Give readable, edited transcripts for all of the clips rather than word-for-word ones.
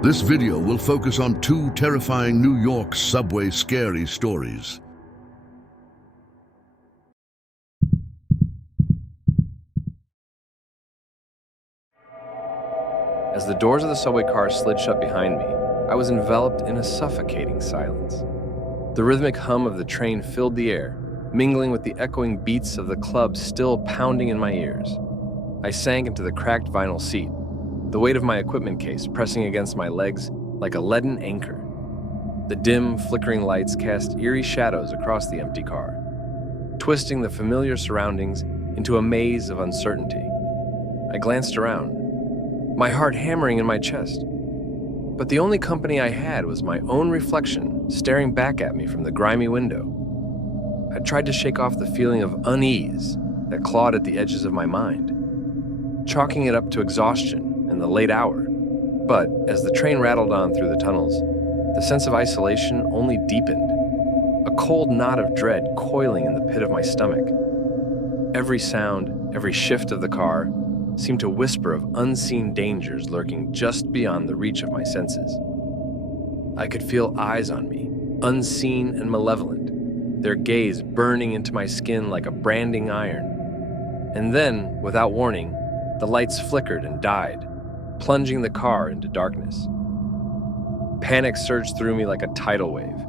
This video will focus on two terrifying New York subway scary stories. As the doors of the subway car slid shut behind me, I was enveloped in a suffocating silence. The rhythmic hum of the train filled the air, mingling with the echoing beats of the club still pounding in my ears. I sank into the cracked vinyl seat, the weight of my equipment case pressing against my legs like a leaden anchor. The dim, flickering lights cast eerie shadows across the empty car, twisting the familiar surroundings into a maze of uncertainty. I glanced around, my heart hammering in my chest. But the only company I had was my own reflection staring back at me from the grimy window. I tried to shake off the feeling of unease that clawed at the edges of my mind, chalking it up to exhaustion and the late hour. But as the train rattled on through the tunnels, the sense of isolation only deepened, a cold knot of dread coiling in the pit of my stomach. Every sound, every shift of the car seemed to whisper of unseen dangers lurking just beyond the reach of my senses. I could feel eyes on me, unseen and malevolent, their gaze burning into my skin like a branding iron. And then, without warning, the lights flickered and died, plunging the car into darkness. Panic surged through me like a tidal wave,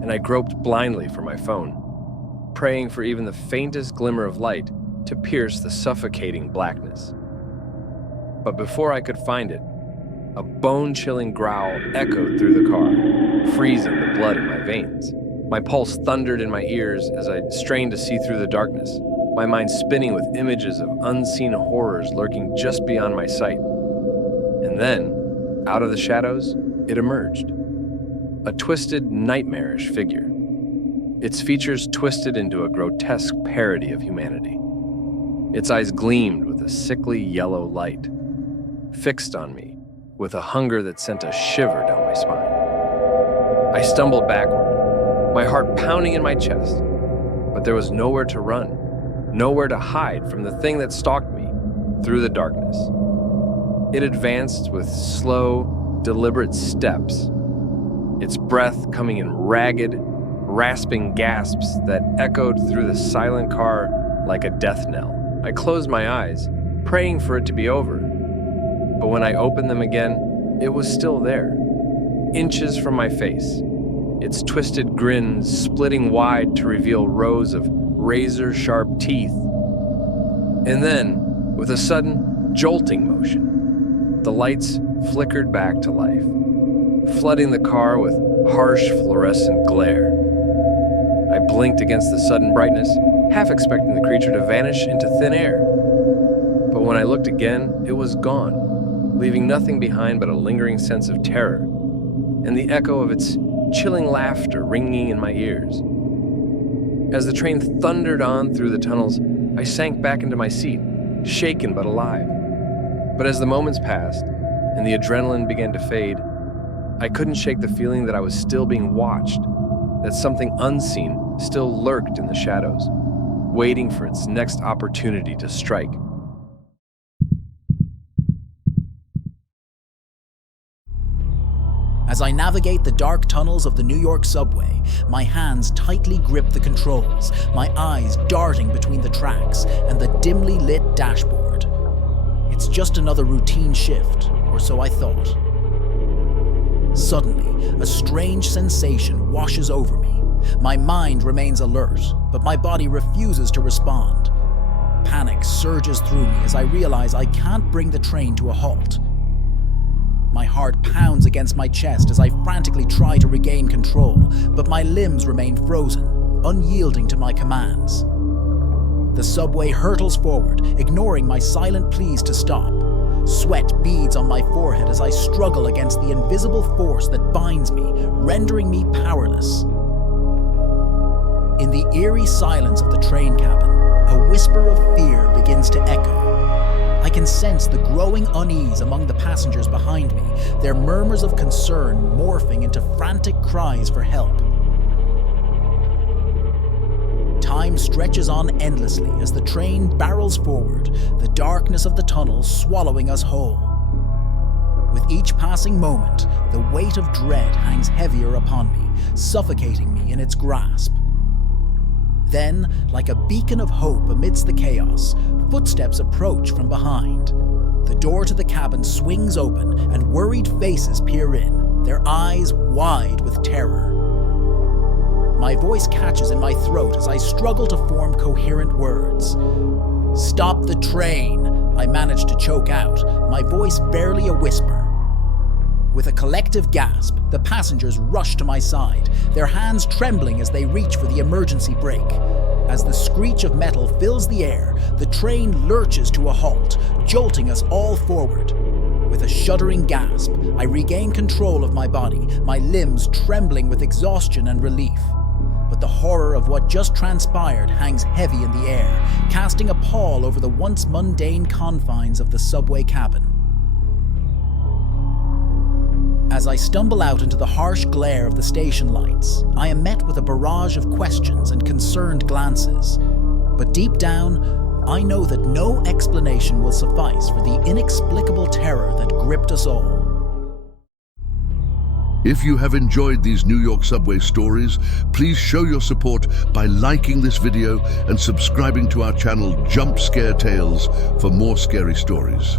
and I groped blindly for my phone, praying for even the faintest glimmer of light to pierce the suffocating blackness. But before I could find it, a bone-chilling growl echoed through the car, freezing the blood in my veins. My pulse thundered in my ears as I strained to see through the darkness, my mind spinning with images of unseen horrors lurking just beyond my sight. And then, out of the shadows, it emerged. A twisted, nightmarish figure. Its features twisted into a grotesque parody of humanity. Its eyes gleamed with a sickly yellow light, fixed on me with a hunger that sent a shiver down my spine. I stumbled backward, my heart pounding in my chest, but there was nowhere to run, nowhere to hide from the thing that stalked me through the darkness. It advanced with slow, deliberate steps, its breath coming in ragged, rasping gasps that echoed through the silent car like a death knell. I closed my eyes, praying for it to be over. But when I opened them again, it was still there, inches from my face, its twisted grin splitting wide to reveal rows of razor-sharp teeth. And then, with a sudden, jolting motion, the lights flickered back to life, flooding the car with harsh fluorescent glare. I blinked against the sudden brightness, half expecting the creature to vanish into thin air. But when I looked again, it was gone, leaving nothing behind but a lingering sense of terror, and the echo of its chilling laughter ringing in my ears. As the train thundered on through the tunnels, I sank back into my seat, shaken but alive. But as the moments passed, and the adrenaline began to fade, I couldn't shake the feeling that I was still being watched, that something unseen still lurked in the shadows, waiting for its next opportunity to strike. As I navigate the dark tunnels of the New York subway, my hands tightly grip the controls, my eyes darting between the tracks and the dimly lit dashboard. It's just another routine shift, or so I thought. Suddenly, a strange sensation washes over me. My mind remains alert, but my body refuses to respond. Panic surges through me as I realize I can't bring the train to a halt. My heart pounds against my chest as I frantically try to regain control, but my limbs remain frozen, unyielding to my commands. The subway hurtles forward, ignoring my silent pleas to stop. Sweat beads on my forehead as I struggle against the invisible force that binds me, rendering me powerless. In the eerie silence of the train cabin, a whisper of fear begins to echo. I can sense the growing unease among the passengers behind me, their murmurs of concern morphing into frantic cries for help. Time stretches on endlessly as the train barrels forward, the darkness of the tunnel swallowing us whole. With each passing moment, the weight of dread hangs heavier upon me, suffocating me in its grasp. Then, like a beacon of hope amidst the chaos, footsteps approach from behind. The door to the cabin swings open and worried faces peer in, their eyes wide with terror. My voice catches in my throat as I struggle to form coherent words. "Stop the train!" I manage to choke out, my voice barely a whisper. With a collective gasp, the passengers rush to my side, their hands trembling as they reach for the emergency brake. As the screech of metal fills the air, the train lurches to a halt, jolting us all forward. With a shuddering gasp, I regain control of my body, my limbs trembling with exhaustion and relief. But the horror of what just transpired hangs heavy in the air, casting a pall over the once mundane confines of the subway cabin. As I stumble out into the harsh glare of the station lights, I am met with a barrage of questions and concerned glances. But deep down, I know that no explanation will suffice for the inexplicable terror that gripped us all. If you have enjoyed these New York subway stories, please show your support by liking this video and subscribing to our channel Jump Scare Tales for more scary stories.